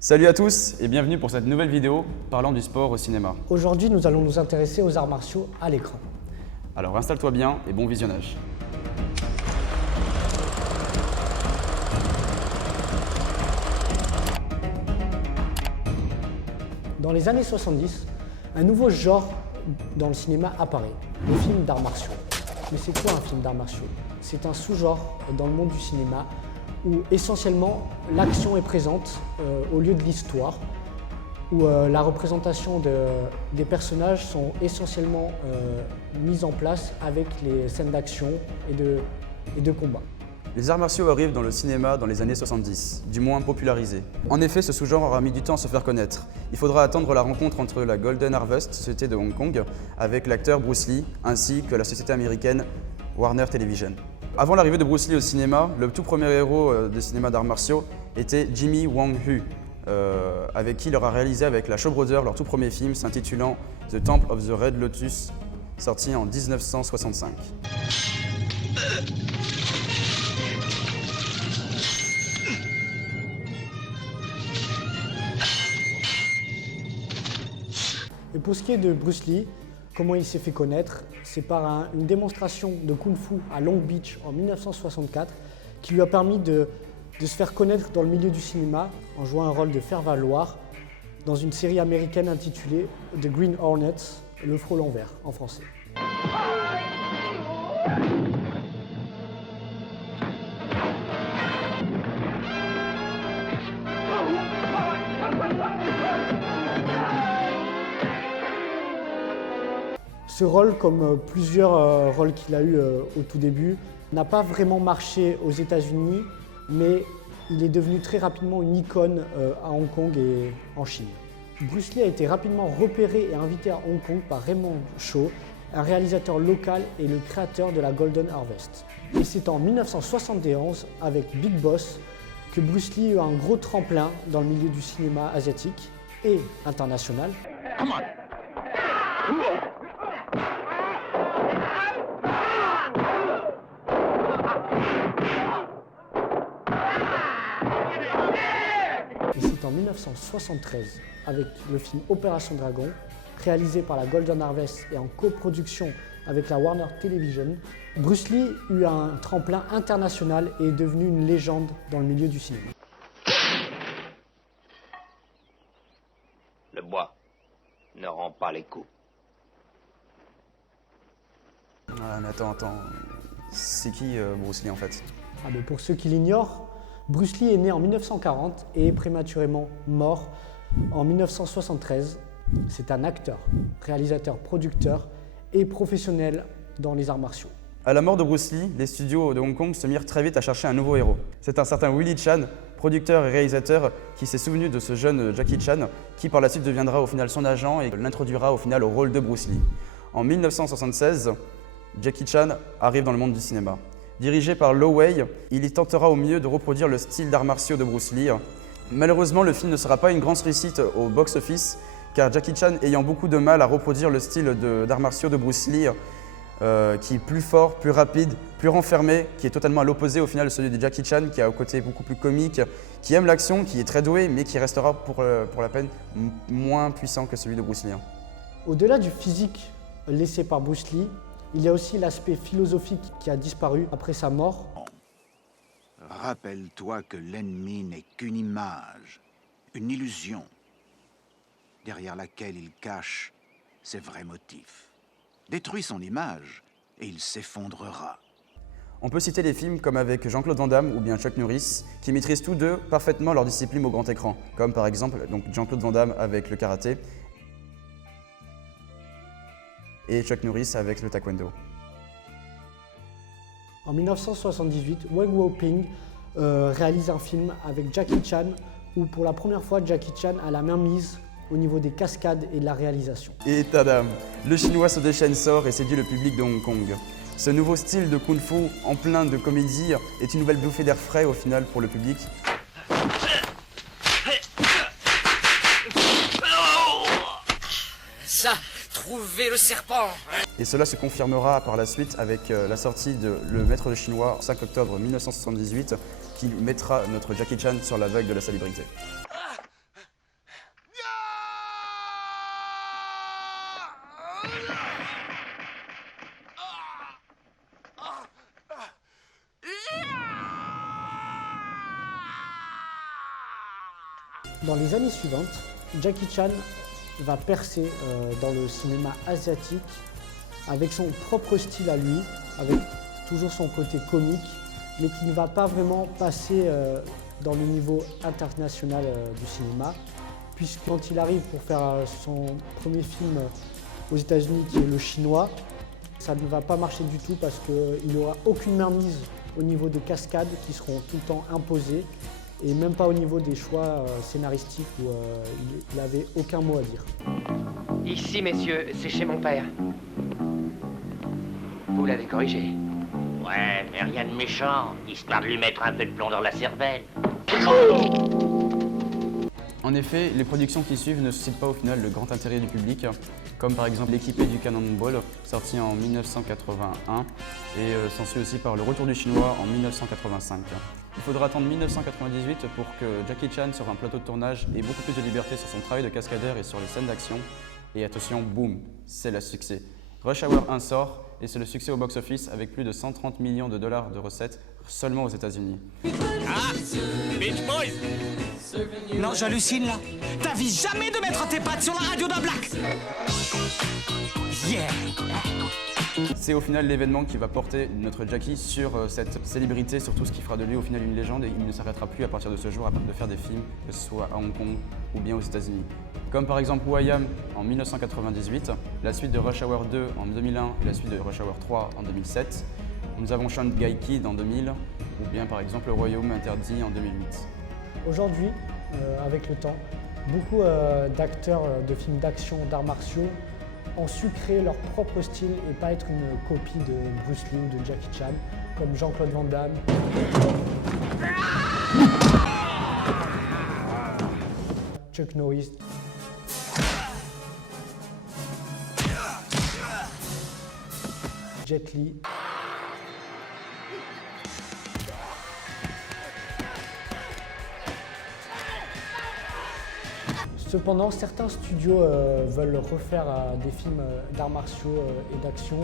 Salut à tous et bienvenue pour cette nouvelle vidéo parlant du sport au cinéma. Aujourd'hui, nous allons nous intéresser aux arts martiaux à l'écran. Alors installe-toi bien et bon visionnage. Dans les années 70, un nouveau genre dans le cinéma apparaît, le film d'arts martiaux. Mais c'est quoi un film d'arts martiaux? C'est un sous-genre dans le monde du cinéma où essentiellement l'action est présente au lieu de l'histoire, où la représentation des personnages sont essentiellement mises en place avec les scènes d'action et de combat. Les arts martiaux arrivent dans le cinéma dans les années 70, du moins popularisés. En effet, ce sous-genre aura mis du temps à se faire connaître. Il faudra attendre la rencontre entre la Golden Harvest, société de Hong Kong, avec l'acteur Bruce Lee, ainsi que la société américaine Warner Television. Avant l'arrivée de Bruce Lee au cinéma, le tout premier héros des cinémas d'arts martiaux était Jimmy Wong Hu, avec qui il aura réalisé avec la Shaw Brothers leur tout premier film s'intitulant The Temple of the Red Lotus, sorti en 1965. Et pour ce qui est de Bruce Lee, comment il s'est fait connaître, c'est par une démonstration de kung-fu à Long Beach en 1964 qui lui a permis de se faire connaître dans le milieu du cinéma en jouant un rôle de faire-valoir dans une série américaine intitulée The Green Hornets, le frelon vert en français. Ce rôle, comme plusieurs rôles qu'il a eu au tout début, n'a pas vraiment marché aux États-Unis, mais il est devenu très rapidement une icône à Hong Kong et en Chine. Bruce Lee a été rapidement repéré et invité à Hong Kong par Raymond Chow, un réalisateur local et le créateur de la Golden Harvest. Et c'est en 1971, avec Big Boss, que Bruce Lee eut un gros tremplin dans le milieu du cinéma asiatique et international. Come on. Et c'est en 1973, avec le film Opération Dragon, réalisé par la Golden Harvest et en coproduction avec la Warner Television, Bruce Lee eut un tremplin international et est devenu une légende dans le milieu du cinéma. Le bois ne rend pas les coups. Ah, mais attends, c'est qui Bruce Lee en fait? Pour ceux qui l'ignorent, Bruce Lee est né en 1940 et est prématurément mort en 1973. C'est un acteur, réalisateur, producteur et professionnel dans les arts martiaux. À la mort de Bruce Lee, les studios de Hong Kong se mirent très vite à chercher un nouveau héros. C'est un certain Willie Chan, producteur et réalisateur, qui s'est souvenu de ce jeune Jackie Chan, qui par la suite deviendra au final son agent et l'introduira au final au rôle de Bruce Lee. En 1976, Jackie Chan arrive dans le monde du cinéma. Dirigé par Lo Wei, il y tentera au mieux de reproduire le style d'arts martiaux de Bruce Lee. Malheureusement, le film ne sera pas une grande réussite au box-office, car Jackie Chan ayant beaucoup de mal à reproduire le style d'arts martiaux de Bruce Lee, qui est plus fort, plus rapide, plus renfermé, qui est totalement à l'opposé au final de celui de Jackie Chan, qui a un côté beaucoup plus comique, qui aime l'action, qui est très doué, mais qui restera pour la peine moins puissant que celui de Bruce Lee. Au-delà du physique laissé par Bruce Lee, il y a aussi l'aspect philosophique qui a disparu après sa mort. Rappelle-toi que l'ennemi n'est qu'une image, une illusion, derrière laquelle il cache ses vrais motifs. Détruis son image et il s'effondrera. On peut citer des films comme avec Jean-Claude Van Damme ou bien Chuck Norris, qui maîtrisent tous deux parfaitement leur discipline au grand écran, comme par exemple Jean-Claude Van Damme avec le karaté et Chuck Norris avec le taekwondo. En 1978, Wen Guoping réalise un film avec Jackie Chan où pour la première fois Jackie Chan a la main mise au niveau des cascades et de la réalisation. Et tadam, le chinois se déchaîne, sort et séduit le public de Hong Kong. Ce nouveau style de kung-fu en plein de comédie est une nouvelle bouffée d'air frais au final pour le public. Ça, trouver le serpent. Et cela se confirmera par la suite avec la sortie de Le Maître de Chinois, 5 octobre 1978, qui mettra notre Jackie Chan sur la vague de la célébrité. Dans les années suivantes, Jackie Chan va percer dans le cinéma asiatique avec son propre style à lui, avec toujours son côté comique, mais qui ne va pas vraiment passer dans le niveau international du cinéma, puisque quand il arrive pour faire son premier film aux États-Unis, qui est Le Chinois, ça ne va pas marcher du tout parce qu'il n'aura aucune mainmise au niveau des cascades qui seront tout le temps imposées, et même pas au niveau des choix scénaristiques où il n'avait aucun mot à dire. Ici, messieurs, c'est chez mon père. Vous l'avez corrigé. Ouais, mais rien de méchant, histoire de lui mettre un peu de plomb dans la cervelle. En effet, les productions qui suivent ne suscitent pas au final le grand intérêt du public, comme par exemple L'équipé du Cannonball, sorti en 1981, et s'ensuit aussi par Le Retour du Chinois en 1985. Il faudra attendre 1998 pour que Jackie Chan sur un plateau de tournage ait beaucoup plus de liberté sur son travail de cascadeur et sur les scènes d'action. Et attention, boum, c'est le succès. Rush Hour 1 sort et c'est le succès au box-office avec plus de 130 millions de dollars de recettes seulement aux États-Unis. Ah, Beach Boys. Non, j'hallucine là. T'avises jamais de mettre tes pattes sur la radio d'un black. Yeah. C'est au final l'événement qui va porter notre Jackie sur cette célébrité, sur tout ce qui fera de lui au final une légende, et il ne s'arrêtera plus à partir de ce jour de faire des films, que ce soit à Hong Kong ou bien aux États-Unis. Comme par exemple Who-I-Am en 1998, la suite de Rush Hour 2 en 2001 et la suite de Rush Hour 3 en 2007. Nous avons Shanghai Kid en 2000 ou bien par exemple Le Royaume interdit en 2008. Aujourd'hui, avec le temps, beaucoup d'acteurs de films d'action, d'arts martiaux ont su créer leur propre style et pas être une copie de Bruce Lee ou de Jackie Chan, comme Jean-Claude Van Damme, Chuck Norris, Jet Li. Cependant, certains studios veulent refaire des films d'arts martiaux et d'action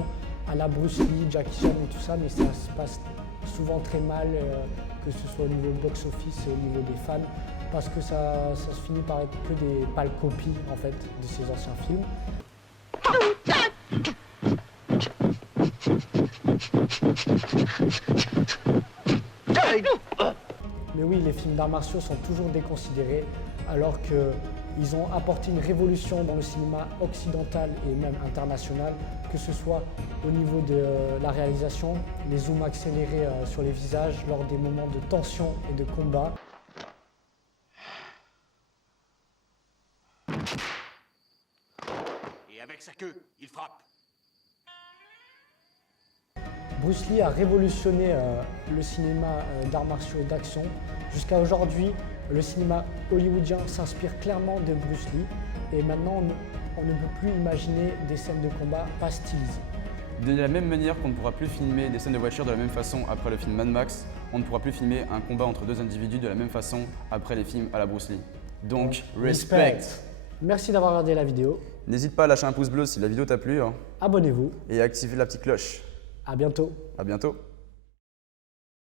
à la Bruce Lee, Jackie Chan et tout ça, mais ça se passe souvent très mal, que ce soit au niveau box-office et au niveau des fans, parce que ça se finit par être que des pâles copies en fait, de ces anciens films. Mais oui, les films d'arts martiaux sont toujours déconsidérés, alors qu'ils ont apporté une révolution dans le cinéma occidental et même international, que ce soit au niveau de la réalisation, les zooms accélérés sur les visages lors des moments de tension et de combat. Et avec sa queue, il frappe. Bruce Lee a révolutionné le cinéma d'arts martiaux et d'action. Jusqu'à aujourd'hui, le cinéma hollywoodien s'inspire clairement de Bruce Lee et maintenant on ne peut plus imaginer des scènes de combat pas stylisées. De la même manière qu'on ne pourra plus filmer des scènes de voiture de la même façon après le film Mad Max, on ne pourra plus filmer un combat entre deux individus de la même façon après les films à la Bruce Lee. Donc, respect. Merci d'avoir regardé la vidéo. N'hésite pas à lâcher un pouce bleu si la vidéo t'a plu, Abonnez-vous. et à activer la petite cloche. À bientôt. À bientôt.